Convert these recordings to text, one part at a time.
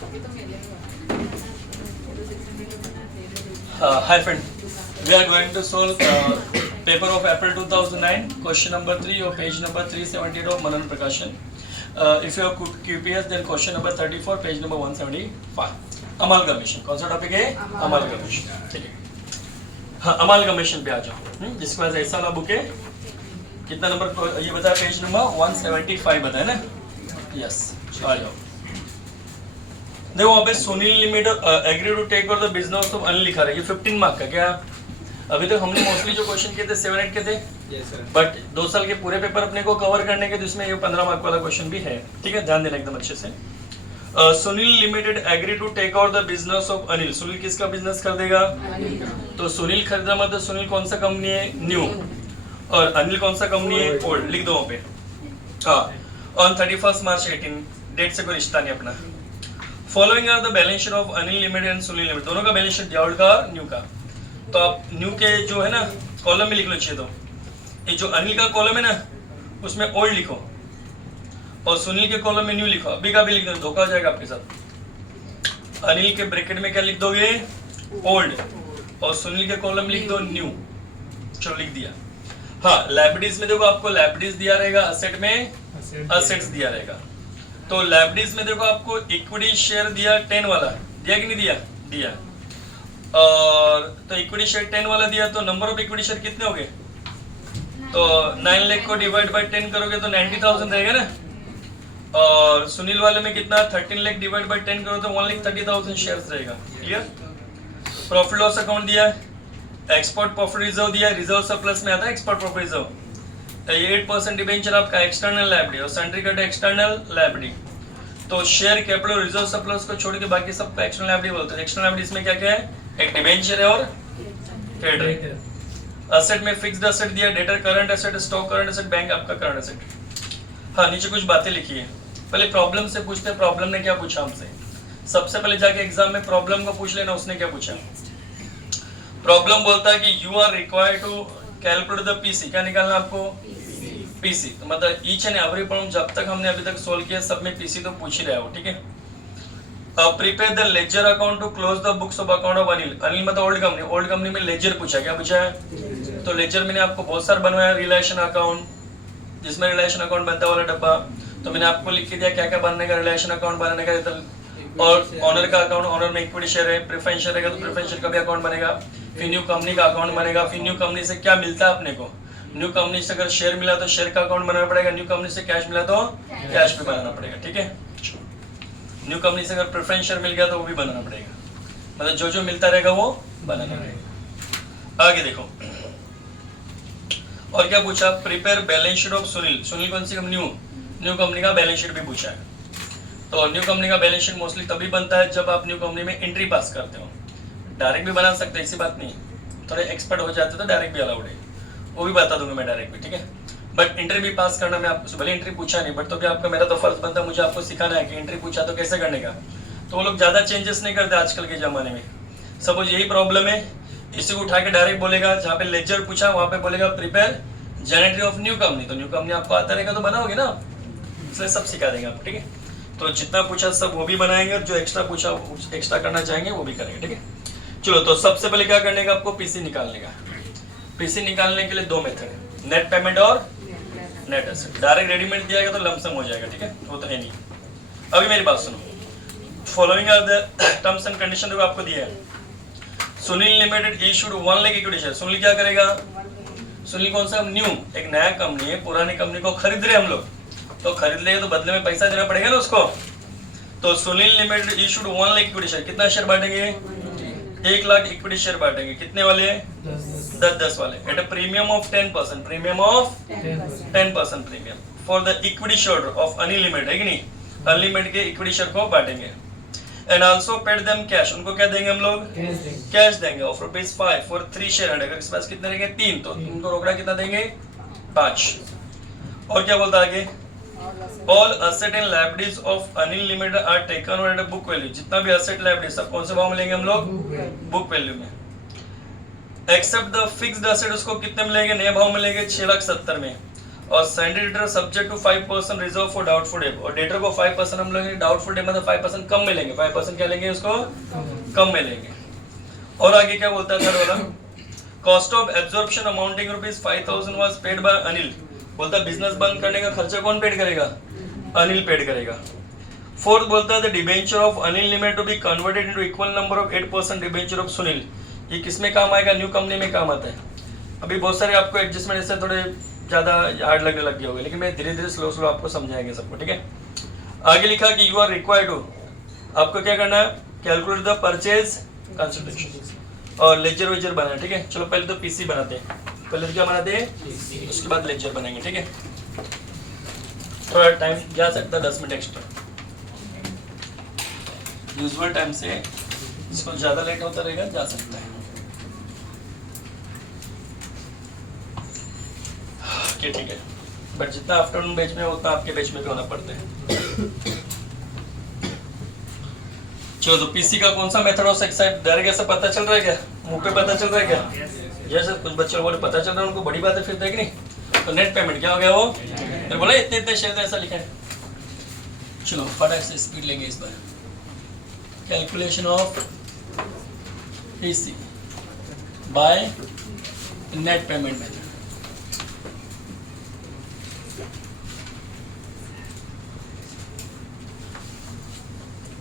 Hi friend, we are going to solve paper of April 2009, question number 3 or page number 378 of Manan Prakashan. If you have QPS, then question number 34, page number 175. Amalgamation. कौन सा topic है? Amalgamation. ठीक है. हाँ, amalgamation पे आ जाओ. जिसके पास ऐसा वाला बुक है, कितना नंबर ये बताया? पेज नंबर 175 बताया ना? यस, आ जाओ. देखो वहाँ पे Sunil limited agree to take over the business of Anil लिखा रहा है. ये 15 मार्क का क्या? अभी तक हमने मोस्टली जो क्वेश्चन किए थे 7-8 के थे. बट 2 साल के पूरे पेपर अपने को कवर करने के, तो इसमें ये 15 मार्क वाला क्वेश्चन भी है. ठीक है, ध्यान देना एकदम अच्छे से. Sunil limited agree to take over the business of Anil. Sunil किसका बिजनेस कर देगा? तो सुनील खरीदा मतलब सुनील कौन सा कंपनी है? न्यू. और अनिल कौन सा कंपनी है? ओल्ड. लिख दो वहाँ पे. हाँ, ऑन 31 मार्च 18. डेट से कोई रिश्ता नहीं अपना. Following are the balance sheet of Anil limited and Sunil limited. दोनों का बैलेंस शीट दिया, ओल्ड का न्यू का. तो आप न्यू के जो है ना कॉलम में लिख लो चाहिए. तो ये जो अनिल का कॉलम है ना उसमें ओल्ड लिखो और सुनील के कॉलम में न्यू लिखो. अभी का भी लिख दो, धोखा हो जाएगा आपके साथ. अनिल के ब्रैकेट में क्या लिख दोगे? ओल्ड. और सुनील के कॉलम में लिख दो न्यू. चलो लिख दिया. हाँ, लायबिलिटीज में देखो आपको लायबिलिटीज दिया रहेगा, असेट में असेट्स दिया रहेगा. तो लायबिलिटीज में देखो आपको इक्विटी शेयर दिया 10 वाला. दिया कि नहीं दिया? दिया. और तो इक्विटी शेयर 10 वाला दिया, तो नंबर ऑफ इक्विटी शेयर कितने हो गए? तो 9 लाख को डिवाइड बाय 10 करोगे तो 90,000 रहेगा ना. और सुनील वाले में कितना? 13 लाख डिवाइड बाय 10 करो तो 1,30,000 शेयर्स रहेगा. क्लियर? प्रॉफिट लॉस अकाउंट दिया, एक्सपोर्ट प्रॉफिट रिजर्व दिया. रिजर्व सरप्लस में आता है एक्सपोर्ट प्रॉफिट रिजर्व. ये 8% डिबेंचर आपका एक्सटर्नल लायबिलिटी और सेंट्री कट एक्सटर्नल लायबिलिटी. तो शेयर कैपिटल रिजर्व सरप्लस को छोड़ के बाकी सब एक्सटर्नल लायबिलिटी बोलते हैं. एक्सटर्नल लायबिलिटी इसमें क्या क्या है? एक डिबेंचर है और ट्रेड है. असेट में फिक्स्ड असेट दिया, debtor current asset, stock current asset, bank आपका करंट असेट. हाँ, नीचे कुछ बातें लिखी है. पहले प्रॉब्लम से पूछते हैं, प्रॉब्लम ने क्या पूछा हमसे. सबसे पहले जाके एग्जाम में प्रॉब्लम को पूछ लेना उसने क्या पूछा. प्रॉब्लम बोलता है कि you are required to calculate the PC. क्या निकालना आपको? पीसी. तो मतलब ईच एंड एवरी प्रॉब्लम जब तक हमने अभी तक सोल्व किया सब में पीसी तो पूछ ही रहा हो. ठीक है. Prepare the ledger account to close the books of account of Anil. Anil मतलब ओल्ड कंपनी. ओल्ड कंपनी में लेजर पूछा. क्या पूछा है? तो लेजर मैंने आपको बहुत सारा बनवाया. रिलेशन अकाउंट, जिसमें रिलेशन अकाउंट बनता वाला डब्बा, तो मैंने आपको लिख के दिया क्या क्या बनने का रिलेशन अकाउंट बनाने का. और ऑनर का अकाउंट, ऑनर में इक्विटी शेयर है. प्रेफरेंस शेयर रहेगा तो प्रेफरेंस शेयर का भी अकाउंट बनेगा. फिर न्यू कंपनी का अकाउंट बनेगा. फिर न्यू कंपनी से क्या मिलता है अपने को? न्यू कंपनी से अगर शेयर मिला तो शेयर का अकाउंट बनाना पड़ेगा. न्यू कंपनी से कैश मिला तो कैश भी बनाना पड़ेगा. ठीक है. न्यू कंपनी से अगर प्रेफरेंस शेयर मिल गया तो वो भी बनाना पड़ेगा. मतलब जो जो मिलता रहेगा वो बनाना पड़ेगा. आगे देखो और क्या पूछा. Prepare balance sheet of Sunil. Sunil कौन सी कंपनी? न्यू कंपनी का बैलेंस शीट भी पूछा है. तो न्यू कंपनी का बैलेंस शीट मोस्टली तभी बनता है जब आप न्यू कंपनी में एंट्री पास करते हो. डायरेक्ट भी बना सकते हैं, ऐसी बात नहीं. थोड़े एक्सपर्ट हो जाते तो डायरेक्ट भी अलाउड है, वो भी बता दूंगा मैं डायरेक्ट भी. ठीक है. बट एंट्री भी पास करना मैं आपको, भले एंट्री पूछा नहीं बट तो भी आपका, मेरा तो फर्ज बनता है मुझे आपको सिखाना है कि एंट्री पूछा तो कैसे करने का. तो वो लोग ज्यादा चेंजेस नहीं करते आजकल के जमाने में. सपोज यही प्रॉब्लम है, इसी को उठा के डायरेक्ट बोलेगा. जहाँ पे लेजर पूछा वहाँ पे बोलेगा प्रिपेयर जनरेटरी ऑफ न्यू कंपनी. तो न्यू कंपनी आपको आता रहेगा तो बनाओगे ना, इसलिए सब सिखा देंगे आपको. ठीक है. तो जितना पूछा सब वो भी बनाएंगे और जो एक्स्ट्रा पूछा एक्स्ट्रा करना चाहेंगे वो भी करेंगे. ठीक है. चलो, तो सबसे पहले क्या करने का आपको? पीसी निकालने का. पीसी निकालने के लिए 2 मेथड है, नेट पेमेंट और नेट एसेट. डायरेक्ट रेडीमेड दिया गया तो लमसम हो जाएगा. ठीक है, वो तो है नहीं. अभी मेरी बात सुनो. Following are the terms and condition देखो आपको दिया है. Sunil limited issued 1 lakh equity share. Sunil क्या करेगा? सुनील कौन सा? न्यू. एक नया कंपनी है, पुरानी कंपनी को खरीद रहे हम लोग. तो खरीद ले तो बदले में पैसा देना पड़ेगा ना उसको. तो Sunil limited issued 1 lakh equity share. कितना शेयर बांटेंगे? 1 लाख इक्विटी शेयर बांटेंगे. कितने वाले? 10 वाले. At a premium of 10%. Premium of 10% premium for the equity share of Anil limited. है कि नहीं? अनिल लिमिटेड के इक्विटी शेयर को बांटेंगे. And also paid them cash. उनको क्या देंगे हम लोग? कैश देंगे ऑफ ₹5 फॉर 3 शेयर. अगर इसके पास कितने रहेंगे? 3, तो उनको रोकड़ा कितना देंगे? 5. और क्या बोलता है आगे? All asset and liabilities of Anil Limited are taken over at book value. जितना भी asset liability सब कौन से भाव में लेंगे हम लोग? बुक वैल्यू में. Except the fixed asset, उसको कितने में लेंगे? नए भाव में लेंगे 6,70,000 में. और sundry debtor subject to 5% reserve for doubtful debt, और डेटर को 5% हम लोग डाउटफुल डेट मतलब 5% कम मिलेंगे, 5% क्या लेंगे उसको कम मिलेंगे। और आगे क्या बोलता है सर वाला, cost of absorption amounting ₹5,000 was paid by Anil, बोलता है बिजनेस बंद करने का खर्चा कौन पेड करेगा, अनिल पेड करेगा। फोर्थ बोलता है the debenture of Anil limited to be converted into equal number of 8% debenture of Sunil, ये किस में काम आएगा, न्यू कंपनी में काम आता है। अभी बहुत सारे आपको एडजस्टमेंट इससे थोड़े ज़्यादा हार्ड लगने लग गए होंगे, लेकिन मैं धीरे धीरे स्लो स्लो आपको समझाएंगे सबको, ठीक है। आगे लिखा कि यू आर रिक्वायर्ड टू, आपको क्या करना है, कैलकुलेट द परचेज कंसिडरेशन और लेजर वेजर बनाना, ठीक है। चलो पहले तो पीसी बनाते हैं, पहले तो क्या बनाते हैं, उसके बाद लेजर बनाएंगे, ठीक है। थोड़ा टाइम जा सकता है 10 मिनट एक्स्ट्रा, यूजुअल टाइम से इसको ज़्यादा लेट होता रहेगा, जा सकता है। ठीक है, बट जितना आफ्टरनून बैच में उतना आपके बैच में भी होना पड़ता है। चलो तो पीसी का कौन सा मेथड हो सकता है, डायरेक्ट ऐसा पता चल रहा है क्या, मुंह पे पता चल रहा है क्या, जैसे कुछ बच्चे बोले पता चल रहा है उनको, बड़ी बात है फिर देख नहीं। तो नेट पेमेंट क्या हो गया वो, फिर बोला इतने इतने शेयर ऐसा लिखा है। चलो फटाक से स्पीड लेंगे इस बार, calculation of PC by net payment method.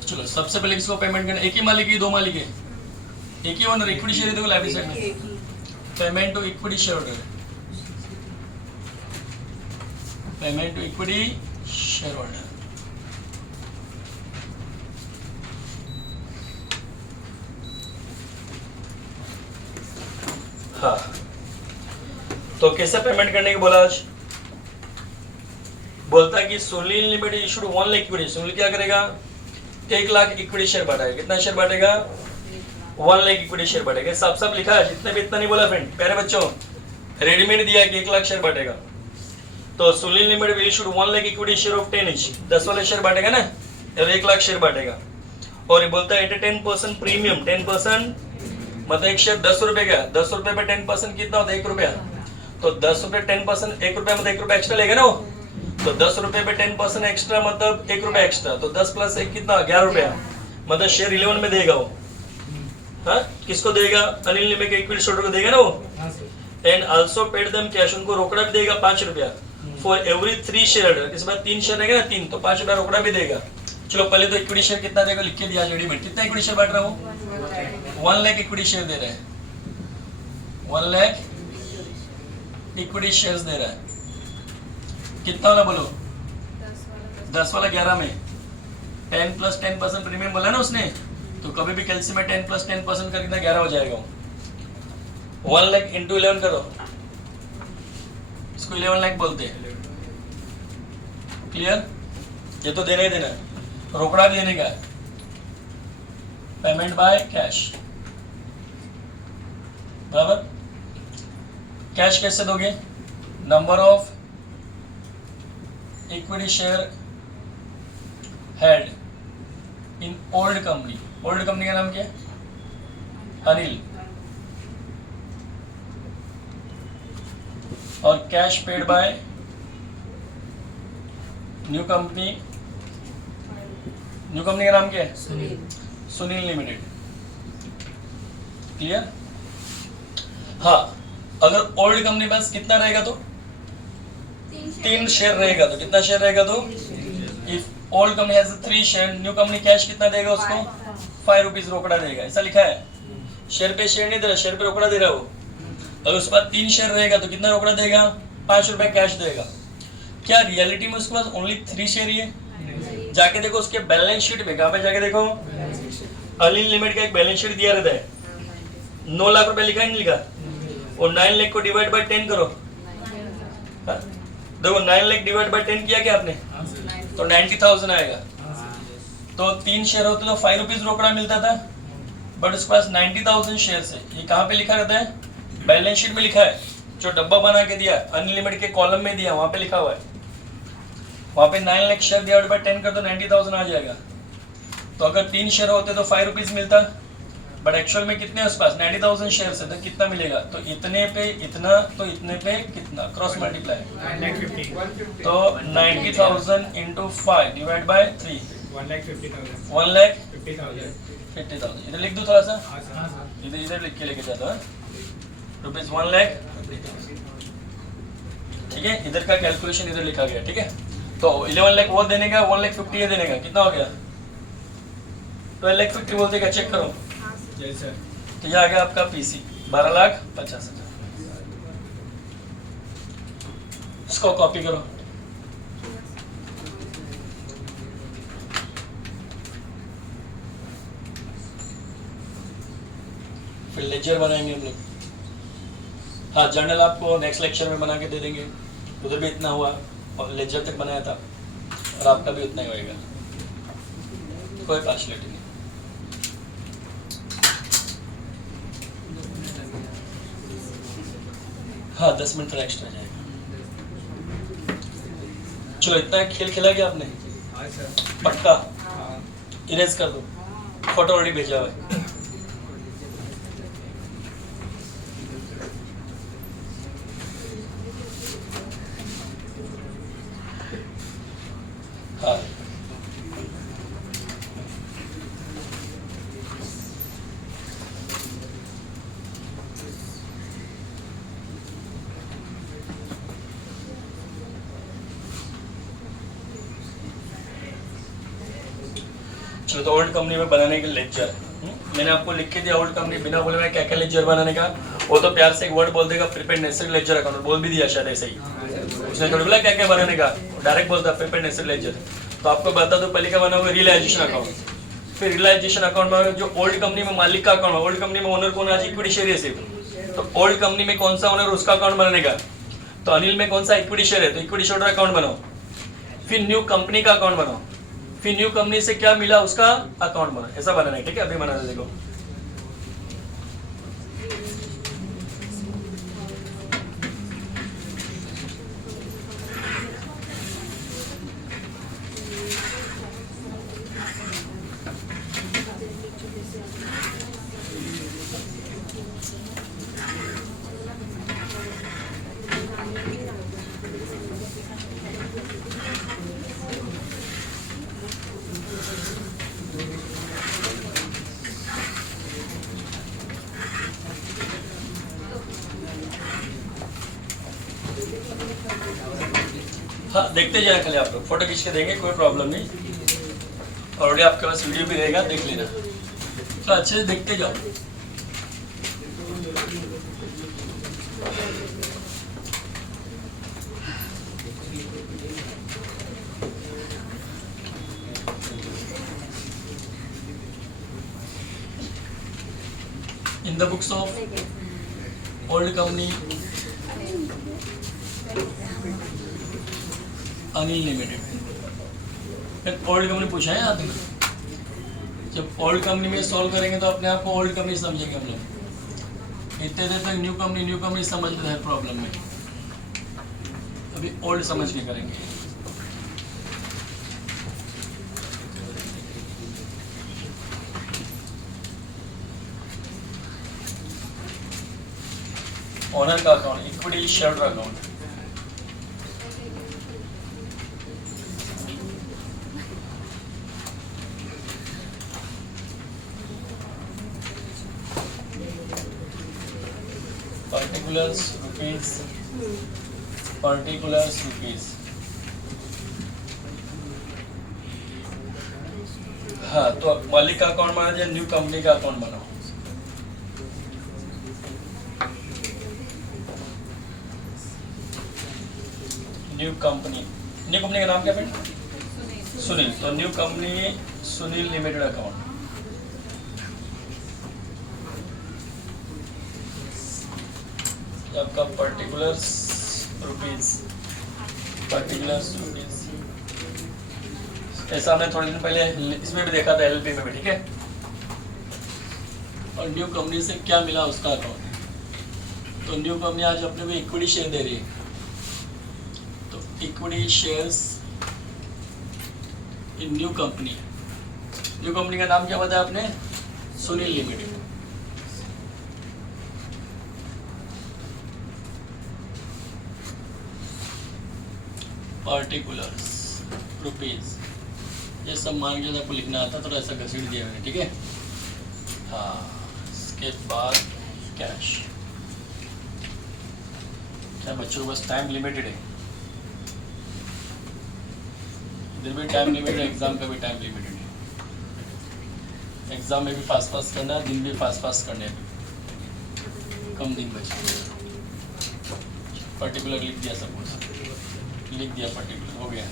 चलो सबसे पहले किसको पेमेंट करना, एक ही मालिक है, दो मालिक है, एक ही ओनर, इक्विटी शेयर देखो लाइब्रेरी साइड में, payment to equity share holder, payment to equity share holder. हाँ तो कैसे पेमेंट करने की बोला आज, बोलता कि Sunil limited issued 1 lakh equity, Sunil क्या करेगा 1 लाख इक्विटी शेयर बांटेगा, कितना शेयर बांटेगा 1 लाख इक्विटी शेयर बांटेगा, सब लिखा है, जितने भी इतना नहीं बोला फ्रेंड, प्यारे बच्चों रेडीमेड दिया है कि 1 लाख शेयर बांटेगा। तो Sunil limited will issued 1 lakh equity share of 10 each, 10 वाले शेयर बांटेगा ना, और 1 लाख शेयर बांटेगा। और ये बोलता है एट 10% प्रीमियम, 10% मतलब एक शेयर 10 रुपए का, 10 रुपए पे 10% कितना होता है 1 रुपया, तो 10 रुपए 10% 1 रुपया मतलब 1 रुपया एक्स्ट्रा लेगा ना वो, तो 10 रुपए पे 10% एक्स्ट्रा मतलब 1 रुपया एक्स्ट्रा, तो 10 प्लस 1 कितना 11 रुपया, मतलब शेयर 11 में देगा वो। हाँ किसको देगा, अनिल लिमिटेड के इक्विटी शेयर को देगा ना वो। And also paid them cash, उनको रोकड़ा भी देगा 5 रुपया फॉर एवरी 3 शेयर, इस बार 3 शेयर रहेगा ना 3, तो 5 रुपया रोकड़ा भी देगा। चलो पहले तो इक्विटी शेयर कितना देगा लिख के दिया रेडीमेड, कितना इक्विटी शेयर बांट रहा हूँ 1 लाख इक्विटी शेयर दे रहा है, 1 लाख इक्विटी शेयर्स दे रहा है, कितना वाला बोलो 10 वाला 11 में 10 + 10% प्रीमियम बोला ना उसने, तो कभी भी कैलसी में 10 + 10% का कितना 11 हो जाएगा, 1 लाख इंटू 11 करो, इसको 11 लाख बोलते हैं। क्लियर, ये तो देना ही देना, रोकड़ा भी देने का, पेमेंट बाय कैश, बराबर। कैश कैसे दोगे, number of equity share head in old company, old company का नाम क्या है अनिल, और cash paid by new company, new company का नाम क्या है सुनील लिमिटेड। क्लियर। हाँ अगर ओल्ड कंपनी पास कितना रहेगा तो 3 शेयर रहेगा, तो कितना शेयर रहेगा, तो if old company has 3 share, new company cash कितना देगा उसको 5 रुपीज रोकड़ा देगा, ऐसा लिखा है। शेयर पे शेयर नहीं दे रहा, शेयर पे रोकड़ा दे रहा वो। अगर उसके बाद 3 शेयर रहेगा तो कितना रोकड़ा देगा 5 रुपए कैश देगा। क्या रियलिटी में उसके पास ओनली 3 शेयर ही है, जाके देखो उसके बैलेंस शीट में, कहाँ पे जाके देखो अनिल लिमिटेड का एक बैलेंस शीट दिया रहता है, 9 लाख रुपए लिखा है नहीं लिखा, और 9 लाख को डिवाइड बाय 10 करो, देखो 9 लाख डिवाइड बाय 10 किया क्या आपने, तो 90,000 आएगा। तो 3 शेयर होते तो 5 रुपीज रोकड़ा मिलता था, बट उसके पास 90,000 शेयर है। ये कहाँ पे लिखा रहता है, बैलेंस शीट में लिखा है, जो डब्बा बना के दिया अनलिमिटेड के कॉलम में दिया, वहां पे लिखा हुआ है, वहां पे 9 लाख शेयर डिवाइड बाय 10 कर तो 90,000 आ जाएगा। तो अगर 3 शेयर होते तो 5 रुपीज मिलता, बट एक्चुअल में कितने उस पास 90,000 शेयर्स है, तो कितना मिलेगा, तो इतने पे इतना, तो इतने पे कितना, क्रॉस मल्टीप्लाई, 1,50,000 तो 90,000 इंटू 5 डिवाइड बाय 3, 1,50,000 1,50,000 इधर लिख दूँ थोड़ा सा, हाँ सर इधर इधर लिख के लेके जाता है, रुपीज 1,50,000, ठीक है, इधर का कैलकुलेशन इधर लिखा गया, ठीक है। तो 11 लाख वो देने का, 1,50,000 ये देने का, कितना हो गया, 12,50,000 बोलते क्या, चेक करो, जय सर तो ये आ गया आपका पीसी 12,50,000। इसको कॉपी करो, फिर लेजर बनाएंगे हम लोग। हाँ, जर्नल आपको नेक्स्ट लेक्चर में बना के दे देंगे, उधर भी इतना हुआ और लेजर तक बनाया था, और आपका भी उतना ही होएगा, कोई पार्शलिटी नहीं। हाँ, 10 मिनट थोड़ा एक्स्ट्रा जाएगा। चलो, इतना खेल खेला गया आपने, हाँ सर पक्का हाँ इरेज कर दो, फोटो ऑलरेडी भेजा हुआ है। हाँ, चलो, तो ओल्ड कंपनी में बनाने के लेक्चर मैंने आपको लिख के दिया, ओल्ड कंपनी बिना बोले मैं क्या क्या लेक्चर बनाने का, वो तो प्यार से एक वर्ड बोल देगा, प्रीपेड नेसेसरी लेक्चर अकाउंट बोल भी दिया शायद ऐसे ही, उसने थोड़ी बोला क्या क्या बनाने का, डायरेक्ट बोलता प्रीपेड नेसेसरी लेक्चर। तो आपको बता दो, पहले क्या बनाओगे, रियलाइजेशन अकाउंट, फिर रियलाइजेशन अकाउंट में जो ओल्ड कंपनी में मालिक का अकाउंट है, ओल्ड कंपनी में ओनर कौन, आज इक्विटी शेयर है सिर्फ, तो ओल्ड कंपनी में कौन सा ओनर, उसका अकाउंट बनाने का, तो अनिल में कौन सा इक्विटी शेयर है, तो इक्विटी शेयर अकाउंट बनाओ, फिर न्यू कंपनी का अकाउंट बनाओ, फिर न्यू कंपनी से क्या मिला उसका अकाउंट बनाओ, ऐसा बनाना है, ठीक है। अभी बना दे, देखो हाँ, देखते जाए खाली आप लोग, फोटो खींच के देंगे, कोई प्रॉब्लम नहीं, ऑलरेडी आपके पास वीडियो भी रहेगा, देख लेना, तो अच्छे से देखते जाओ। In the books of old company Anil limited, old company पूछा है आदमी, जब ओल्ड कंपनी में सॉल्व करेंगे तो अपने आप को ओल्ड कंपनी समझेंगे हम लोग, इतने देर तक न्यू कंपनी समझ रहे हैं प्रॉब्लम में, अभी ओल्ड समझ के करेंगे। ओनर का account, equity share account, particulars rupees। हाँ, तो मालिक का अकाउंट बना जाए, न्यू कंपनी का अकाउंट बनाओ, न्यू कंपनी का नाम क्या फ्रेंड, सुनील, तो new company Sunil limited account, आपका पर्टिकुलर्स रुपीज, ऐसा हमने थोड़े दिन पहले इसमें भी देखा था, एलपी में भी, ठीक है। और न्यू कंपनी से क्या मिला उसका अकाउंट, तो न्यू कंपनी आज अपने को इक्विटी शेयर दे रही है, तो equity shares in new company का नाम क्या बताया आपने, सुनील लिमिटेड। पार्टिकुलर्स रुपीज़, ये सब मान के आपको लिखना आता, थोड़ा ऐसा घसीट दिया मैंने, ठीक है। हाँ, इसके बाद कैश। क्या बच्चों के पास टाइम लिमिटेड है? इधर भी टाइम लिमिटेड है, एग्जाम का भी टाइम लिमिटेड है। एग्जाम में भी फास्ट फास्ट करना है, दिन भी फास्ट फास्ट करने हैं, कम दिन बचे। पर्टिकुलर लिख दिया, सब कुछ लिख दिया, पर्टिकुलर हो गया।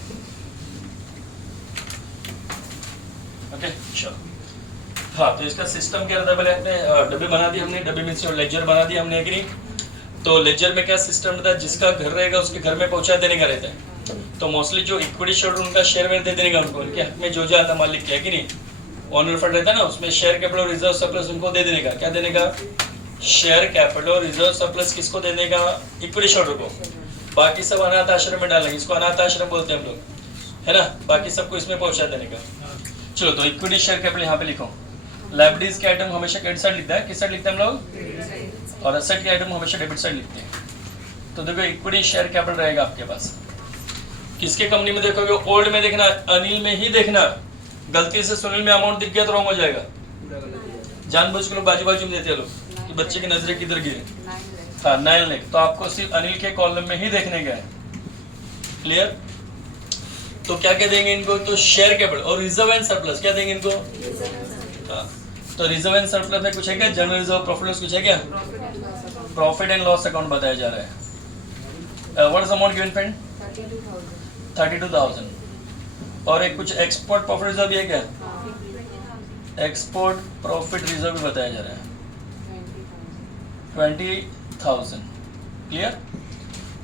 ओके चलो। हाँ, तो इसका सिस्टम क्या रहता है, पहले अपने डब्बे बना दिए हमने, डब्बे में से लेजर बना दिया हमने, कि नहीं। तो लेजर में क्या सिस्टम रहता है, जिसका घर रहेगा उसके घर में पहुंचा देने का रहता है। तो मोस्टली जो इक्विटी शेयर उनका शेयर में दे देने का उनको, उनके हक में जो जो आता मालिक किया, कि नहीं। ऑनर फंड रहता है ना, उसमें शेयर कैपिटल और रिजर्व सरप्लस उनको दे देने का। क्या देने का? शेयर कैपिटल और रिजर्व सरप्लस किसको देने का? इक्विटी शेयर को। बाकी सब अनाथ आश्रम में डालेंगे, इसको अनाथ आश्रम बोलते हैं हम लोग, है ना। बाकी सबको इसमें पहुंचा देने का। चलो, तो इक्विटी शेयर कैपिटल यहाँ पे लिखो। लायबिलिटीज के आइटम हमेशा क्रेडिट साइड लिखता है, किस साइड लिखते हैं हम लोग? और एसेट के आइटम हमेशा डेबिट साइड लिखते हैं। तो देखो, इक्विटी शेयर कैपिटल रहेगा आपके पास। किसके कंपनी में देखोगे? ओल्ड में देखना, अनिल में ही देखना। गलती से सुनील में अमाउंट दिख गया तो रॉन्ग हो जाएगा। जानबूझ के लोग बाजू बाजू में देते हैं लोग कि बच्चे की नजरें किधर गिरे। हाँ, 9 लाख। तो आपको सिर्फ अनिल के कॉलम में ही देखने का है। क्लियर? तो क्या क्या देंगे इनको? तो शेयर कैपिटल और रिजर्व एंड सरप्लस क्या देंगे इनको? हाँ, तो रिजर्व एंड सरप्लस में कुछ है क्या? जनरल रिजर्व, प्रॉफिट लॉस कुछ है क्या? प्रॉफिट एंड लॉस अकाउंट बताया जा रहा है। What is amount given friend? 32,000। और एक कुछ एक्सपोर्ट प्रॉफिट रिजर्व भी है क्या? एक्सपोर्ट प्रॉफिट रिजर्व भी बताया जा रहा है 20,000। क्लियर?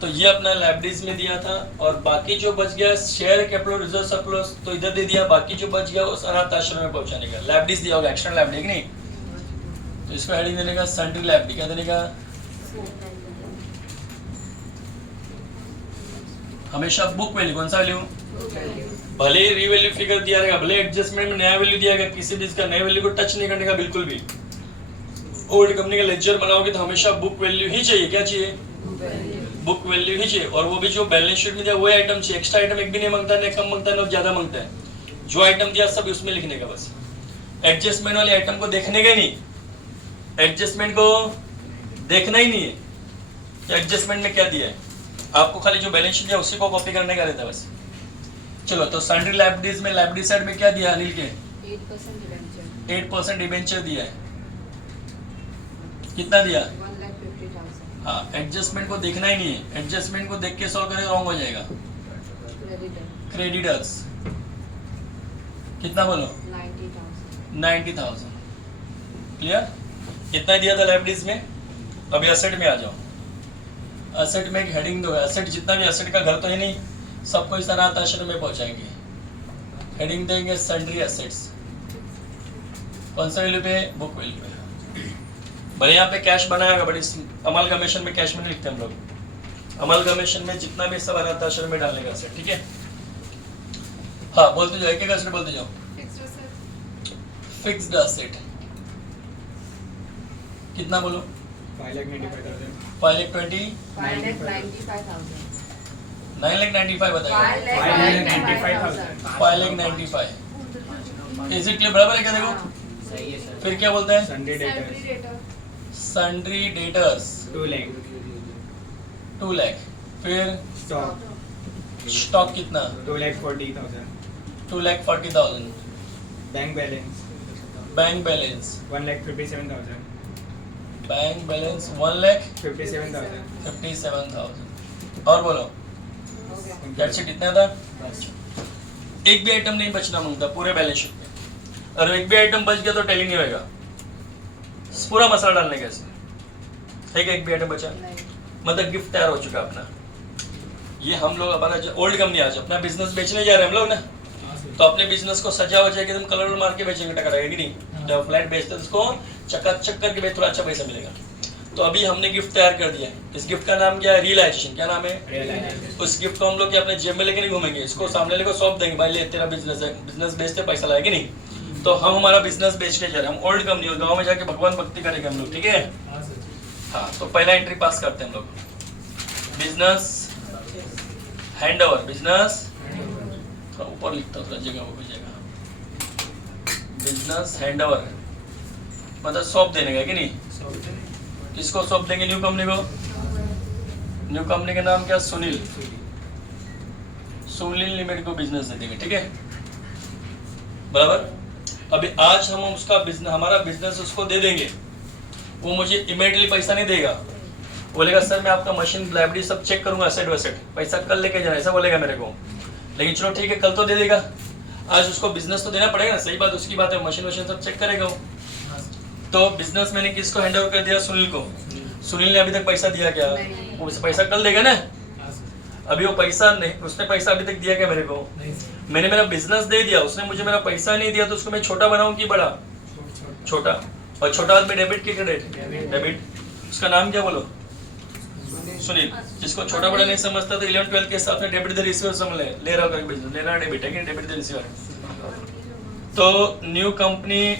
तो ये अपना लायबिलिटीज में दिया था, और बाकी जो बच गया शेयर कैपिटल रिजर्व सरप्लस तो इधर दे दिया। बाकी जो बच गया उस अनाथ आश्रम में पहुंचाने का। लायबिलिटीज दिया होगा, एक्स्ट्रा लायबिलिटी नहीं। तो इसको हेडिंग देने का सन्ड्री लायबिलिटी। क्या देने का? हमेशा बुक वैल्यू, कौन सा वैल्यू? भले ही रीवैल्यू फिगर दिया रहेगा, भले एडजस्टमेंट में नया वैल्यू दिया गया, किसी भी इसका नए वैल्यू को टच नहीं करने का बिल्कुल भी। ओल्ड कंपनी का लेजर बनाओगे तो हमेशा बुक वैल्यू ही चाहिए। क्या चाहिए? बुक वैल्यू ही चाहिए। और वो भी जो बैलेंस शीट में दिया वो आइटम चाहिए। एक्स्ट्रा आइटम एक भी नहीं मांगता, न कम मांगता है न ज्यादा मांगता है। जो आइटम दिया सब उसमें लिखने का बस। एडजस्टमेंट वाले आइटम को देखने का ही नहीं, एडजस्टमेंट को देखना ही नहीं है। एडजस्टमेंट में क्या दिया है आपको, खाली जो बैलेंस शीट है उसी को कॉपी करने का रहता है बस। चलो, तो सन्ड्री लायबिलिटीज में लायबिलिटी साइड में क्या दिया अनिल के? 8% डिबेंचर दिया है। कितना दिया? 1,50,000। हाँ, एडजस्टमेंट को देखना ही नहीं है। एडजस्टमेंट को देख के सॉल्व करें रॉन्ग हो जाएगा। क्रेडिटर्स कितना बोलो? 90,000। क्लियर? कितना दिया था लायबिलिटीज में? अभी असेट में आ जाओ। असेट में एक हेडिंग दो। एसेट जितना भी असेट का घर तो है नहीं, सबको इस अनाथ आश्रम में पहुंचाएंगे। हेडिंग देंगे सन्ड्री एसेट्स। कौन सा वैल्यू पे? बुक वैल्यू पे। भले यहाँ पे कैश बनाएगा, बट इस अमलगमेशन में कैश में नहीं लिखते हम लोग। अमलगमेशन में जितना भी सब अनाथ आश्रम में डालने का असेट, ठीक है। हाँ, बोलते जाओ, एक एक असेट बोलते जाओ। फिक्स्ड असेट कितना बोलो? 5,95,000। 5,20,000। 9,95,000 बताया। 5,95,000। 5,95,000। Is it clear? बराबर है क्या? देखो सही है सर। फिर क्या बोलता है? Sunday debtor sundry debtors 2 lakh. 2 lakh. फिर स्टॉक स्टॉक कितना? 2,40,000। 2,40,000। Bank balance bank balance 1,57,000। Bank balance 1,57,000। 57,000। और बोलो दैट्स इट। इतना था। एक भी आइटम नहीं बचना मांगता पूरे बैलेंस शीट में। अगर एक भी आइटम बच गया तो टैली नहीं होएगा। पूरा मसाला डालने का इसमें है क्या? एक भी आइटम बचा मतलब गिफ्ट तैयार हो चुका अपना। ये हम लोग हमारा ओल्ड कंपनी आज अपना बिजनेस बेचने जा रहे हैं हम लोग ना, तो अपने बिजनेस को सजा वजा के एकदम कलर मार के बेचेंगे, टका कि नहीं। जब फ्लैट बेचते हैं उसको चकाचक करके बेच, थोड़ा अच्छा पैसा मिलेगा। तो अभी हमने गिफ्ट तैयार कर दिया है। इस गिफ्ट का नाम क्या है? रियलाइजेशन। क्या नाम है? उस गिफ्ट को हम लोग अपने जेब में लेके नहीं घूमेंगे, इसको सामने लेकर सौंप देंगे, भाई ले तेरा बिजनेस है, बिजनेस बेचते पैसा लाएगी नहीं। तो हम हमारा बिजनेस बेच के जा रहे हैं। हम ओल्ड कंपनी, गाँव में जाके भगवान भक्ति करेंगे हम लोग, ठीक है। हाँ, तो पहला एंट्री पास करते हैं हम लोग। बिजनेस हैंड ओवर बिजनेस, ऊपर लिखता हूँ, जगह वो भी जगह, बिजनेस हैंड ओवर मतलब सौंप देने का कि नहीं? किसको सौंप देंगे? न्यू कंपनी को। न्यू कंपनी का नाम क्या? सुनील। सुनील लिमिटेड को बिजनेस दे देंगे, ठीक है, बराबर। अभी आज हम उसका बिजनेस, हमारा बिजनेस उसको दे देंगे, वो मुझे इमीडिएटली पैसा नहीं देगा, बोलेगा सर मैं आपका मशीन लाइब्रेरी सब चेक करूंगा, एसेट वेसेट, पैसा कल लेके जाना, ऐसा बोलेगा मेरे को। लेकिन चलो ठीक है, कल तो दे देगा, आज उसको बिजनेस तो देना पड़ेगा ना, सही बात उसकी बात है, मशीन वशीन सब चेक करेगा वो। तो बिजनेस मैंने किसको हैंड ओवर कर दिया? सुनील को। सुनील ने अभी तक पैसा दिया क्या? वो पैसा कल देगा ना, अभी वो पैसा नहीं, उसने पैसा अभी तक दिया क्या मेरे को? मैंने मेरा बिजनेस दे दिया, उसने मुझे मेरा पैसा नहीं दिया, तो उसको मैं छोटा बनाऊं कि बड़ा? छोटा। और छोटा आदमी डेबिट की क्रेडिट? डेबिट। उसका नाम क्या बोलो? सुनील। जिसको छोटा बड़ा नहीं समझता तो 11-12 के हिसाब से डेबिट द रिसीवर समझ ले रहा होगा बिजनेस, ले रहा डेबिट है कि डेबिट द रिसीवर। तो new company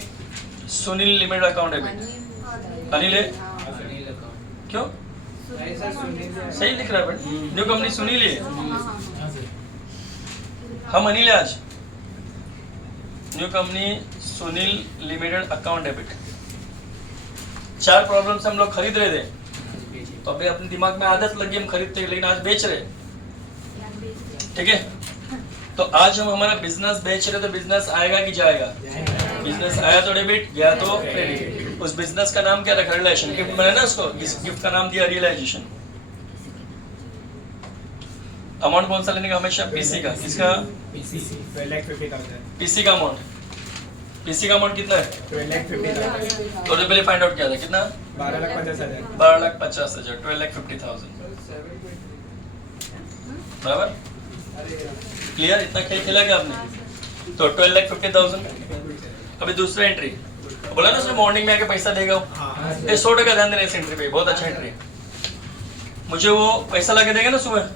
Sunil limited account debit. Anil है क्यों? सही लिख रहा है बट न्यू कंपनी सुनील है, हम अनिल है आज। New company Sunil limited account debit. 4 problem से हम लोग खरीद रहे थे, तो अभी अपने दिमाग में आदत लगी हम खरीदते हैं, लेकिन आज बेच रहे, ठीक है। तो आज हम हमारा बिजनेस बेच रहे, तो बिजनेस आएगा कि जाएगा? बिजनेस आया तो डेबिट, गया तो क्रेडिट। उस बिजनेस का नाम क्या रखा? रिलेशन। गिफ्ट बना ना उसको, इस गिफ्ट का नाम दिया रियलाइजेशन। अमाउंट कौन सा लेने का? हमेशा पीसी का। किसका? 12,50,000। पीसी का अमाउंट। पीसी का अमाउंट कितना है? 12,50,000। तो पहले फाइंड आउट किया था, कितना? 12,50,000। 12,50,000, 12,50,000, बराबर। क्लियर? इतना खेल खेला क्या आपने? तो 12,50,000। अभी दूसरा एंट्री बोला ना उसने, मॉर्निंग में आके पैसा देगा वो। 100% ध्यान देना इस एंट्री पे, बहुत अच्छा एंट्री। मुझे वो पैसा ला के देगा ना सुबह।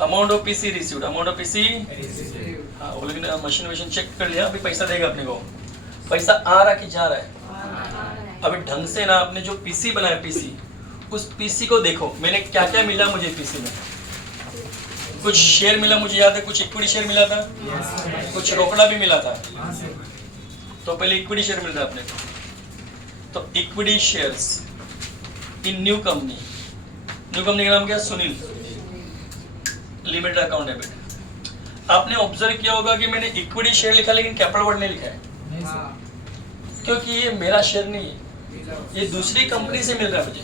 Amount of PC received, amount of PC, हाँ वो, लेकिन मशीन वशीन चेक कर लिया, अभी पैसा देगा अपने को। पैसा आ रहा कि जा रहा है? अभी ढंग से ना आपने जो पीसी बनाया, पीसी, उस पीसी को देखो, मैंने क्या क्या मिला मुझे पीसी में। कुछ शेयर मिला मुझे याद है, कुछ इक्विटी शेयर मिला था, कुछ रोकड़ा भी मिला था। तो पहले इक्विटी शेयर मिल रहा है अपने को, तो equity shares in new company. New company का नाम क्या? Sunil limited account debit. आपने ऑब्जर्व किया होगा कि मैंने इक्विटी शेयर लिखा लेकिन कैपिटल वर्ड नहीं लिखा है, क्योंकि ये मेरा शेयर नहीं है, ये दूसरी कंपनी से मिल रहा है मुझे।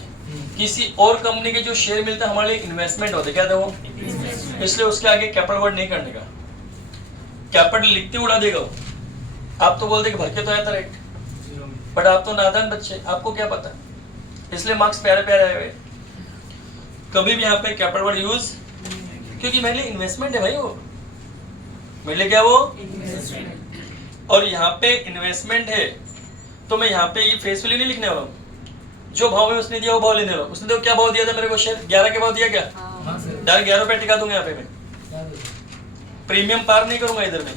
किसी और कंपनी के जो शेयर मिलता है हमारे लिए इन्वेस्टमेंट होते, क्या था वो, इसलिए उसके आगे कैपिटल वर्ड नहीं करने का। कैपिटल लिखते उड़ा देगा वो। आप तो बोलते कि भर के तो आया था राइट, बट आप तो नादान बच्चे, आपको क्या पता, इसलिए मार्क्स प्यारे प्यारे आए हुए। कभी भी यहाँ पे कैपिटल वर्ड यूज, क्योंकि मेरे लिए इन्वेस्टमेंट है भाई वो, मेरे लिए क्या वो, और यहाँ पे इन्वेस्टमेंट है, तो मैं यहाँ पे ये फेस वैल्यू नहीं लिखने वाला हूँ। जो भाव में उसने दिया वो भाव लेने वाला। उसने तो क्या भाव दिया था मेरे को? शेयर 11 के भाव दिया क्या? डायरेक्ट 11 रुपए टिका दूंगा यहाँ पे मैं, प्रीमियम पार नहीं करूंगा इधर में।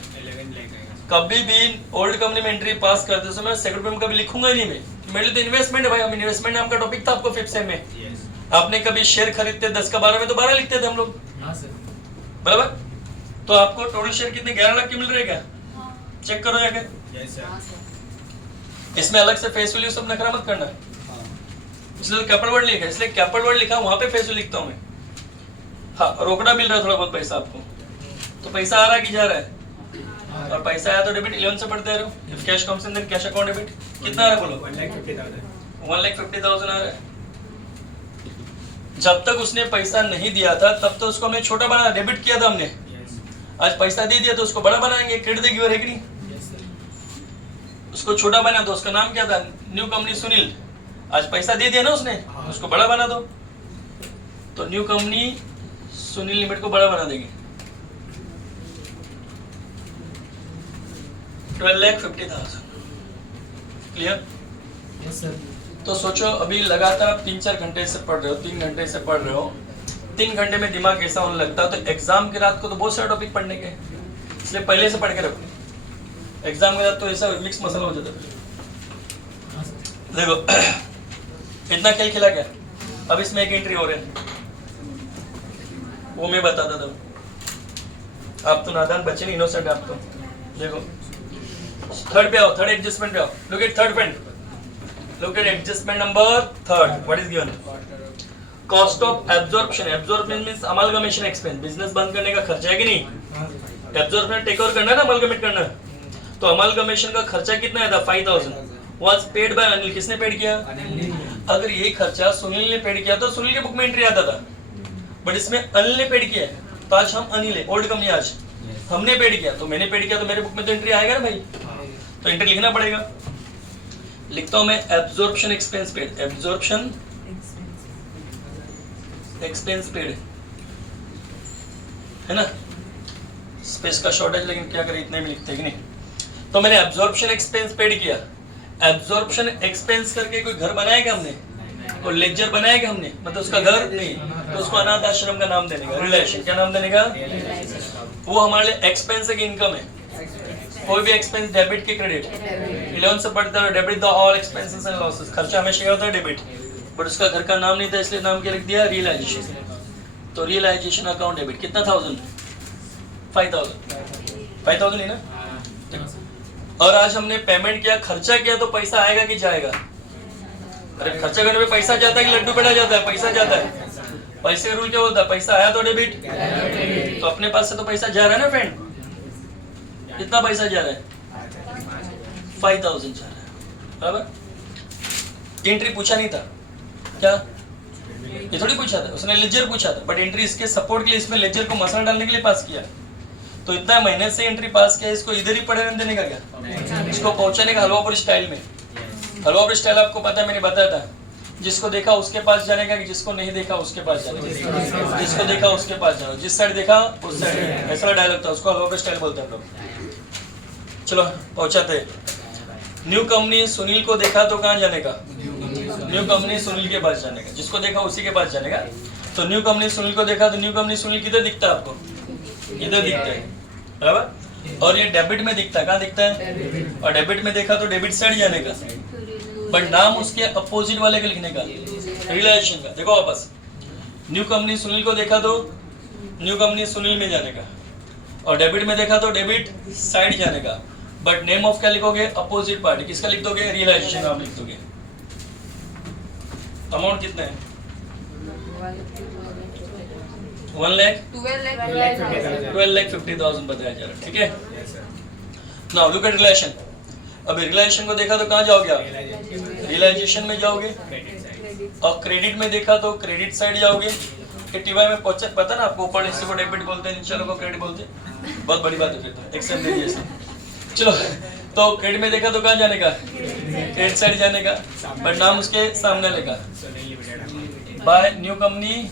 कभी भी ओल्ड कंपनी में एंट्री पास करते समय सेकंड प्रीमियम कभी लिखूंगा ही नहीं मैं। मेरे लिए तो इन्वेस्टमेंट है भाई, हम इन्वेस्टमेंट नाम का टॉपिक था आपको 5th सेम में। आपने कभी शेयर खरीदते 10 का 12 में, तो 12 लिखते थे हम लोग, बराबर। तो आपको टोटल शेयर कितने 11 लाख के मिल रहे क्या? चेक करो जाकर। इसमें अलग से फेस वैल्यू सब नखरा मत करना, इसलिए कैपिटल वर्ड लिखा है, इसलिए कैपिटल वर्ड लिखा वहां पे फेस वैल्यू लिखता हूं मैं। हाँ, रोकड़ा मिल रहा है थोड़ा बहुत पैसा आपको, तो पैसा आ रहा है कि जा रहा है? और पैसा आया तो डेबिट 11 से पढ़ते रहो। If cash comes in then cash account debit. कितना आ रहा है बोलो? 1,50,000 आ रहा है। जब तक उसने पैसा नहीं दिया था तब तो उसको हमने छोटा बनाया, डेबिट किया था हमने। आज पैसा दे दिया तो उसको बड़ा बनाएंगे, क्रेडिट गिवर है कि नहीं? उसको छोटा बना तो उसका नाम क्या था? New company Sunil. आज पैसा दे दिया ना उसने, उसको बड़ा बना दो, तो न्यू कंपनी सुनील लिमिटेड को बड़ा बना देंगे। 12,50,000 क्लियर? Yes sir. तो सोचो अभी लगातार 3-4 घंटे से पढ़ रहे हो, 3 घंटे से पढ़ रहे हो, 3 घंटे में दिमाग ऐसा होने लगता है, तो एग्जाम की रात को तो बहुत सारे टॉपिक पढ़ने के, इसलिए पहले से पढ़ के रखो। एग्जाम के रात तो ऐसा मिक्स मसला हो जाता है। देखो इतना खेल खेला क्या? अब इसमें एक एंट्री हो रहा है, वो मैं बताता था। आप तो नादान बच्चे नहीं, इनोसेंट आप तो। देखो थर्ड पे आओ, थर्ड एडजस्टमेंट पे आओ। Look at third point, look at adjustment number third. What is given? Cost of absorption. Absorption means amalgamation expense. Business बंद करने का खर्चा है कि नहीं? एब्जॉर्प्शन टेक ओवर करना है ना, अमालगमेट करना है। तो अमालगमेशन का खर्चा कितना है था? 5000 वाज पेड बाय अनिल। किसने पेड किया? अगर यही खर्चा सुनील ने पेड किया तो सुनील के बुक में एंट्री आता था, बट इसमें अनिल ने पेड किया है। तो आज हम अनिल है, ओल्ड कंपनी, आज हमने पेड किया तो मैंने पेड किया, तो मेरे बुक में तो एंट्री आएगा ना भाई, तो एंट्री लिखना पड़ेगा। लिखता हूं मैं absorption expense paid. Absorption expense paid है ना, स्पेस का शॉर्टेज, लेकिन क्या करें इतने में लिखते हैं कि नहीं। तो मैंने एब्जॉर्प्शन एक्सपेंस पेड किया। एब्जॉर्प्शन एक्सपेंस करके कोई घर बनाया क्या हमने? और लेजर बनाया क्या हमने? मतलब उसका घर नहीं, तो उसको अनाथ आश्रम का नाम देने का, रिलेशन। क्या नाम देने का? वो हमारे लिए एक्सपेंस है कि इनकम है? कोई भी एक्सपेंस डेबिट के क्रेडिट? 11 से पढ़ते हैं debit the all expenses and losses. खर्चा हमेशा होता है डेबिट, बट उसका घर का नाम नहीं था इसलिए नाम क्या लिख दिया? रियलाइजेशन। तो रियलाइजेशन अकाउंट डेबिट कितना? 1000 5000 ही ना। और आज हमने पेमेंट किया, खर्चा किया, तो पैसा आएगा कि जाएगा? अरे खर्चा करने पे पैसा जाता है कि लड्डू पेड़ा जाता है? पैसा जाता है। पैसे का रूल क्या होता है? पैसा आया तो डेबिट, तो अपने पास से तो पैसा जा रहा है ना फ्रेंड। कितना पैसा जा रहा है? 5000 जा रहा है, बराबर। एंट्री पूछा नहीं था क्या? ये थोड़ी पूछा था, उसने लेजर पूछा था, बट एंट्री इसके सपोर्ट के लिए, इसमें लेजर को मसाला डालने के लिए पास किया। तो इतना महीने से एंट्री पास किया, इसको इधर ही पढ़े रहने देने का क्या? इसको पहुंचाने का हलवापुर स्टाइल में। हलवापुर स्टाइल आपको पता है, मैंने बताया था, जिसको देखा उसके पास जाने का, कि जिसको नहीं देखा उसके पास जाने का। जिसको देखा उसके पास जाओ, जिस साइड देखा उस साइड, ऐसा डायलॉग था, उसको हलवापुर स्टाइल बोलते हैं हम लोग। चलो पहुंचाते। न्यू कंपनी सुनील को देखा तो कहाँ जाने का? न्यू कंपनी सुनील के पास जाने का। जिसको देखा उसी के पास जाने का। तो न्यू कंपनी सुनील को देखा, तो न्यू कंपनी सुनील किधर दिखता है आपको? इधर दिखता है, बराबर। और ये डेबिट में दिखता है, कहाँ दिखता है? और डेबिट में देखा तो डेबिट साइड जाने का, बट नाम उसके अपोजिट वाले का लिखने का, रियलाइजेशन का। देखो वापस, न्यू कंपनी सुनील को देखा तो न्यू कंपनी सुनील में जाने का, और डेबिट में देखा तो डेबिट साइड जाने का, बट नेम ऑफ क्या लिखोगे? Opposite party. किसका लिख दोगे? रियलाइजेशन नाम लिख दोगे। अमाउंट कितना है? 12,50,000 बताया जा रहा है, ठीक है। Now look at relation. अब रिलेशन को देखा तो कहाँ जाओगे आप? रियलाइजेशन में जाओगे, और क्रेडिट में देखा तो क्रेडिट साइड जाओगे। टीवाई में पता ना आपको, ऊपर हिस्से को डेबिट बोलते हैं, नीचे को क्रेडिट बोलते हैं। बहुत बड़ी बात है फिर तो, एक्सेप्ट दे दिया। चलो, तो क्रेडिट में देखा तो कहाँ जाने का? क्रेडिट साइड जाने का, बट नाम उसके सामने लिखा, buy new company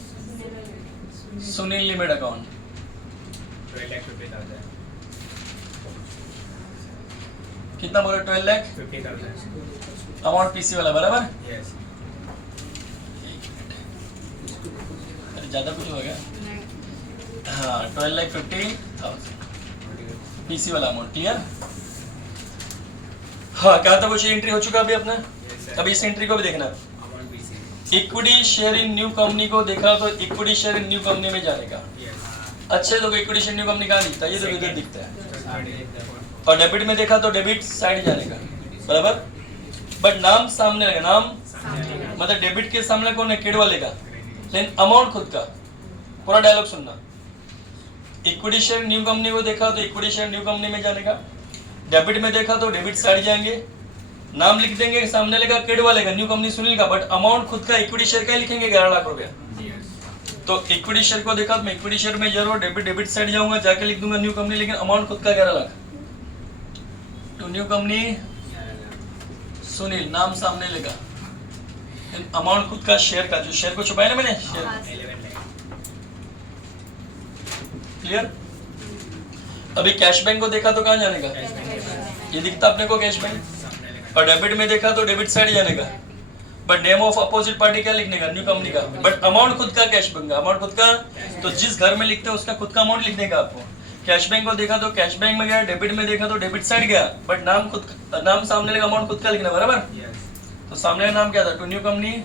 Sunil limited account. 12,50,000। कितना बोले? 12,50,000 अमाउंट पीसी वाला, बराबर। Yes. अरे ज्यादा कुछ हो गया? हाँ, 12,50,000 पीसी वाला अमाउंट, क्लियर। हाँ, कहा था वो एंट्री हो चुका अभी अपना। अभी इस एंट्री को भी देखना। Equity share in new company को देखा तो equity share in new company में जाने का। अच्छे तो इक्विटी शेयर न्यू कंपनी कहाँ दिखता है? ये तो इधर दिखता है। और डेबिट में देखा तो डेबिट साइड जाने का, बराबर। बट नाम सामने लगा, नाम मतलब डेबिट के सामने कौन है? क्रेडिट वाले का, लेकिन अमाउंट खुद का। पूरा डायलॉग सुनना। इक्विटी शेयर न्यू कंपनी को देखा तो इक्विटी शेयर न्यू कंपनी में जाने का, डेबिट में देखा तो डेबिट साइड जाएंगे, नाम लिख देंगे, सामने लगा क्रेडिट वाले का, न्यू कंपनी सुनील का, बट अमाउंट खुद का इक्विटी शेयर का ही लिखेंगे 11 लाख रुपया। तो इक्विटी शेयर को देखा तो मैं इक्विटी शेयर में जरूर डेबिट साइड जाऊंगा, जाके लिख दूंगा न्यू कंपनी, लेकिन अमाउंट खुद का 11 लाख। तो न्यू कंपनी सुनील, नाम सामने लगा, अमाउंट खुद का शेयर का, जो शेयर को छुपाया ना मैंने, शेयर। क्लियर। अभी कैश बैंक को देखा तो कहाँ जाने का? ये दिखता अपने को कैश बैंक। और डेबिट में देखा तो डेबिट साइड जाने का, but name of opposite party क्या लिखने का? न्यू कंपनी का, बट अमाउंट खुद का कैश बैंक का, अमाउंट खुद का। तो जिस घर में लिखते हैं उसका खुद का अमाउंट लिखने का आपको। कैश बैंक को देखा तो कैश बैंक में गया, डेबिट में देखा तो डेबिट साइड गया, बट नाम खुद, नाम सामने लगा, अमाउंट खुद का लिखना, बराबर। तो सामने का नाम क्या था? To new company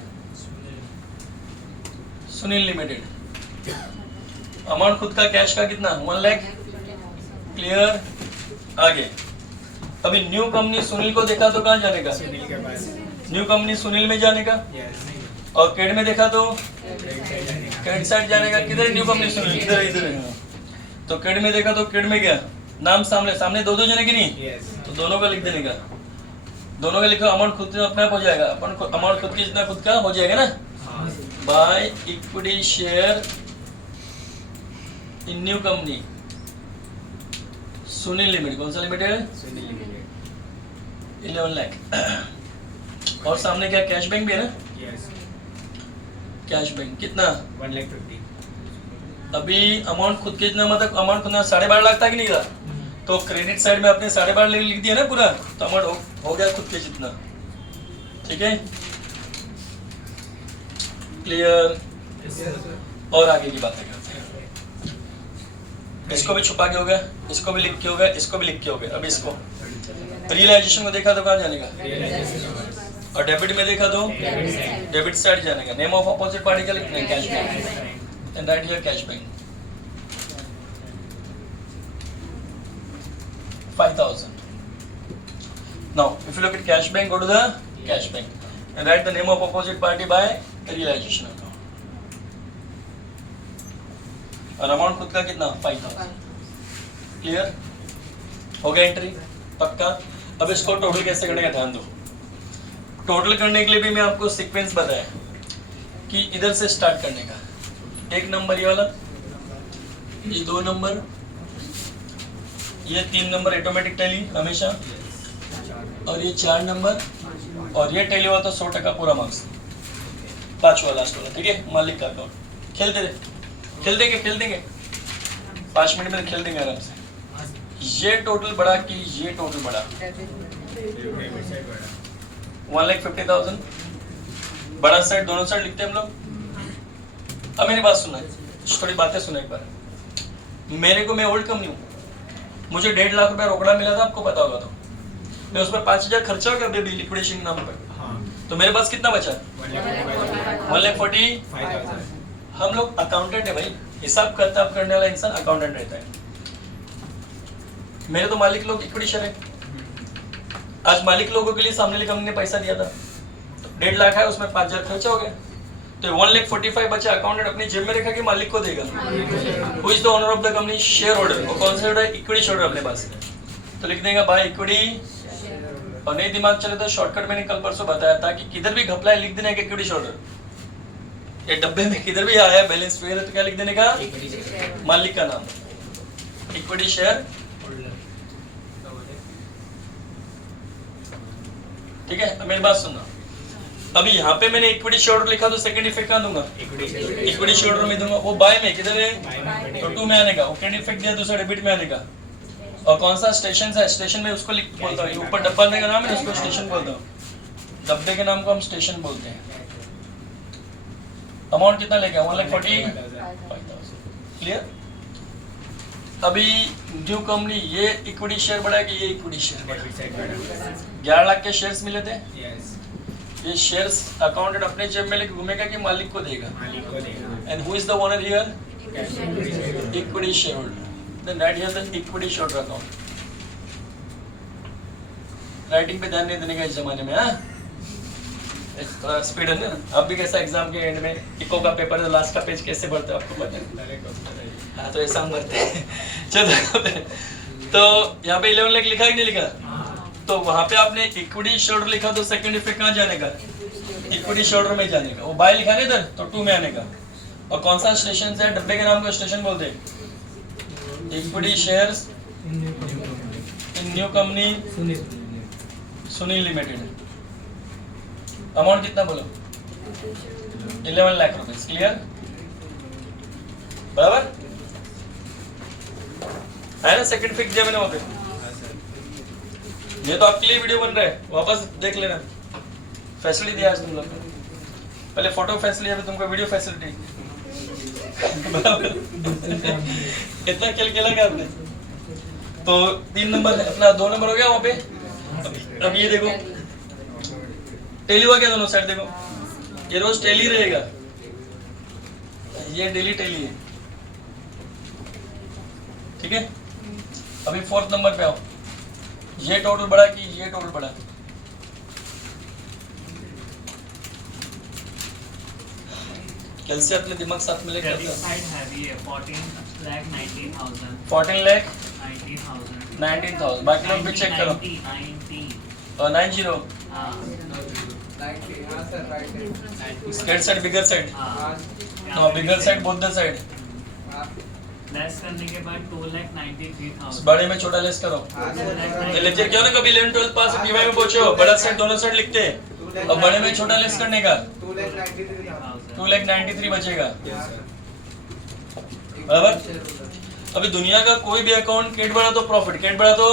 Sunil limited. Amount खुद का कैश का कितना? 1,00,000 क्लियर? आगे अभी न्यू कंपनी सुनील को देखा तो कहाँ जाने का? सुनील के पास। न्यू कंपनी सुनील में जाने का। यस। और केड में देखा तो क्रेडिट साइड जाने का। केड साइड जाने का। किधर न्यू कंपनी सुनील? इधर इधर है। तो केड में देखा तो केड में गया। नाम सामने सामने दो दो जने की नहीं, यस। तो दोनों का लिख देने का। दोनों का लिखो, अमाउंट खुद अपने आप हो जाएगा। अपन अमाउंट खुद की जितना खुद का हो जाएगा ना। हाँ। By equity share in new company Sunil limited. कौन सा लिमिटेड? सुनील लिमिटेड। 11 लाख। और सामने क्या कैश बैंक भी है ना? यस। कैश बैंक कितना? 1,50,000। अभी अमाउंट खुद के जितना मतलब अमाउंट खुद 12.5 लाख था कि नहीं था? तो क्रेडिट साइड में आपने 12.5 लिख दिया ना पूरा, तो अमाउंट हो गया खुद के जितना। ठीक है, क्लियर? और आगे की बातें करते हैं। इसको भी छुपा के हो गया, इसको भी लिख के हो गया, इसको भी लिख के हो गया। अभी इसको रियलाइजेशन को देखा तो कहाँ जाने का? और डेबिट में देखा तो डेबिट साइड जाने का। नेम ऑफ अपोजिट पार्टी का लिखना है cash bank, and right here cash bank 5,000. Now, if you look at cash bank, go to the cash bank and write the name of opposite party by realization account. और amount खुद का कितना? 5,000. Clear? हो गया entry? पक्का? अब इसको total कैसे करने का ध्यान दो। टोटल करने के लिए भी मैं आपको सीक्वेंस बताया कि इधर से स्टार्ट करने का। एक नंबर ये वाला, ये 2 नंबर, ये 3 नंबर ऑटोमेटिक टैली हमेशा, और ये 4 नंबर, और ये टैली हुआ तो 100% पूरा मार्क्स। 5वां लास्ट वाला, ठीक है? मालिक का अकाउंट खेल देंगे 5 मिनट में खेल देंगे आराम से। ये टोटल बड़ा कि ये टोटल बड़ा? 1,50,000 बड़ा साइड, दोनों साइड लिखते हैं हम लोग। अब मेरी बात सुना, थोड़ी बातें सुना एक बार। मेरे को, मैं ओल्ड कंपनी हूँ, मुझे 1.5 लाख रुपया रोकड़ा मिला था, आपको पता होगा। तो मैं उस पर 5,000 खर्चा हो गया अभी लिक्विडेशन नाम पर। हाँ। तो मेरे पास कितना बचा? 1,45,000। हम लोग अकाउंटेंट है भाई, हिसाब किताब करने वाला इंसान अकाउंटेंट रहता है। मेरे तो मालिक लोग इक्विटी शेयर है। आज मालिक लोगों के लिए सामने वाली कंपनी ने पैसा दिया था, तो 1.5 लाख है, उसमें 5,000 खर्चा हो गया, तो 1,45,000 बचा। अकाउंटेंट अपनी जेब में रखा कि मालिक को देगा। Who is the owner of the company? Share holder. वो कौन सा है? इक्विटी शेयर होल्डर अपने पास है, तो लिख देगा बाय इक्विटी। और नहीं दिमाग चले तो शॉर्टकट मैंने कल परसों बताया था कि किधर भी घपला है लिख देने का इक्विटी शेयर होल्डर। ये डब्बे में किधर भी आया बैलेंस फिगर तो क्या लिख देने का? मालिक का नाम, इक्विटी शेयर। ठीक है, अब मेरी बात सुनना। अभी यहाँ पे मैंने इक्विटी शेयर होल्डर लिखा तो सेकंड इफेक्ट कहाँ दूंगा? इक्विटी शेयर होल्डर में दूंगा। वो बाय में किधर है? तो 2 में आने का। वो क्रेडिट इफेक्ट दिया, दूसरा डेबिट में आने का। और कौन सा स्टेशन है? स्टेशन में उसको लिख बोलता हूँ, ऊपर डब्बा का नाम है, उसको स्टेशन बोलता हूँ। डब्बे के नाम को हम स्टेशन बोलते हैं। अमाउंट कितना लेके? 1,45,000। क्लियर? अभी न्यू कंपनी, ये इक्विटी शेयर बढ़ा कि ये इक्विटी शेयर बढ़ा? 11 लाख के शेयर्स मिले थे। ये शेयर्स अकाउंटेंट अपने जेब में लेके घूमेगा कि मालिक को देगा? And who is the owner here? Equity share holder. Then right here the equity share holder account. Writing पे ध्यान नहीं देने का इस जमाने में। हाँ, थोड़ा स्पीड है ना। अब भी कैसा एग्जाम के एंड में इको का पेपर है, लास्ट का पेज कैसे भरते हैं आपको पता है? हाँ, तो ऐसा हम भरते हैं। चलो, तो यहाँ पे 11 लाख लिखा है कि नहीं लिखा? तो वहाँ पे आपने इक्विटी शेयर होल्डर लिखा तो सेकंड इफेक्ट कहाँ जाने का? इक्विटी शेयर होल्डर में जाने का। वो बाय लिखा नहीं इधर, तो 2 में आने का। और कौन सा स्टेशन है? डब्बे के नाम को स्टेशन बोलते हैं। Equity shares in new company Sunil limited. Amount कितना बोलो? 11 लाख रुपए। क्लियर? बराबर है ना? सेकंड फिक्स दिया मैंने वहाँ पे। ये तो आपके लिए वीडियो बन रहा है, वापस देख लेना। फैसिलिटी दिया आज तुम लोग को। पहले फोटो फैसिलिटी, अभी तुमको वीडियो फैसिलिटी। इतना खेल खेला क्या आपने? तो 3 नंबर अपना 2 नंबर हो गया वहाँ पे। अब ये देखो टेली हुआ क्या? दोनों साइड देखो, ये रोज टेली रहेगा, ये डेली टेली है। ठीक है? अभी फोर्थ नंबर पे आओ, ये टोटल बड़ा कि ये टोटल बड़ा? कल से अपने दिमाग साथ में लेके Credit आता side heavy है 14,19,000 14 लाख 19,000 19,000 बाकी लोग भी चेक करो 90 90 हाँ स्केट साइड बिगर साइड हाँ no bigger side both the side less करने के बाद 2,93,000 बड़े में छोटा लेस करो ये लेक्चर क्यों ना कभी 11 12 पास पीवाई में पहुंचे हो बड़ा साइड दोनों साइड लिखते हैं और बड़े में छोटा लेस करने का 2,93,000 बचेगा बराबर। अभी दुनिया का कोई भी अकाउंट क्रेडिट बढ़ा तो प्रॉफिट, क्रेडिट बढ़ा तो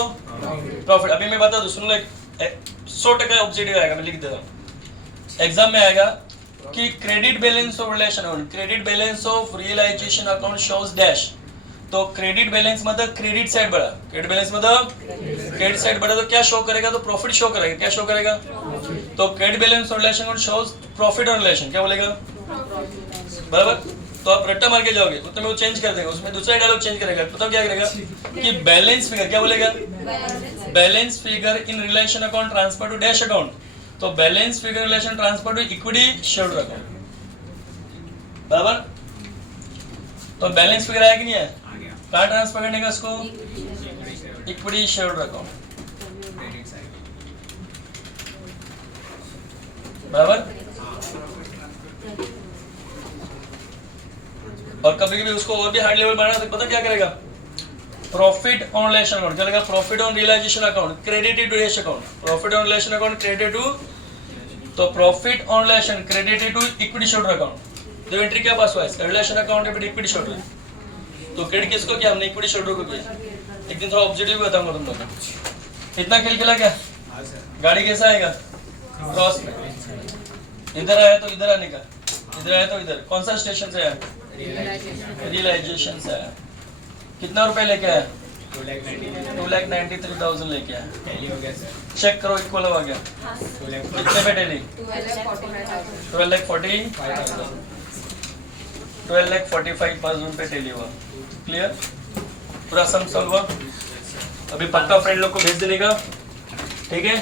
प्रॉफिट। अभी मैं बता दूं सुन लो 100% ऑब्जेक्टिव आएगा, मैं लिख देता हूं एग्जाम में आएगा कि credit balance of relation account, credit balance of realisation account shows dash. तो क्रेडिट बैलेंस मतलब क्रेडिट साइड बढ़ा, क्रेडिट बैलेंस मतलब क्रेडिट साइड बढ़ा तो क्या शो करेगा? तो प्रॉफिट शो करेगा। क्या शो करेगा? तो credit balance of relation account shows profit on relation, क्या बोलेगा? बराबर। तो आप रट्टा मार के जाओगे तो मैं वो चेंज कर देगा, उसमें दूसरा डायलॉग चेंज करेगा। बताओ क्या करेगा कि बैलेंस फिगर, क्या बोलेगा? Balance figure in relation account transfer to dash account. तो balance figure relation transfer to equity shared account, बराबर। तो बैलेंस फिगर आया कि नहीं है? कहाँ ट्रांसफर करने का इसको? इक्विटी शेयर्ड अकाउंट, बराबर। और कभी कभी उसको और भी हाई लेवल बनाना तो पता क्या करेगा? प्रॉफिट ऑन रिलेशन अकाउंट, क्या लगेगा? Profit on realisation account credited to dash account, profit on relation account credited to, तो profit on relation credited to equity shared account. तो एंट्री क्या पास हुआ है? इसका रिलेशन अकाउंट है बट इक्विटी शेयर्ड है। तो क्रेडिट किसको किया? हमने इक्विटी शेयर्ड को किया। एक दिन थोड़ा ऑब्जेक्टिव बताऊंगा तुम लोग को। इतना खेल खेला क्या? गाड़ी कैसा आएगा? क्रॉस में, इधर आया तो इधर आने का, इधर आया तो इधर। कौन सा स्टेशन से आया? रियलाइजेशन से आया। कितना रुपए लेके आया? 2,93,000 लेके आया। चेक करो इक्वल हो गया कितने पे टैली? 12,45,000 पे टैली हुआ। क्लियर? पूरा सम सॉल्व हुआ। अभी पक्का फ्रेंड लोग को भेज देने का, ठीक है?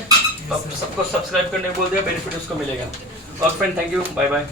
सबको सब्सक्राइब करने को बोल दिया, बेनिफिट उसको मिलेगा। और friend thank you, bye bye.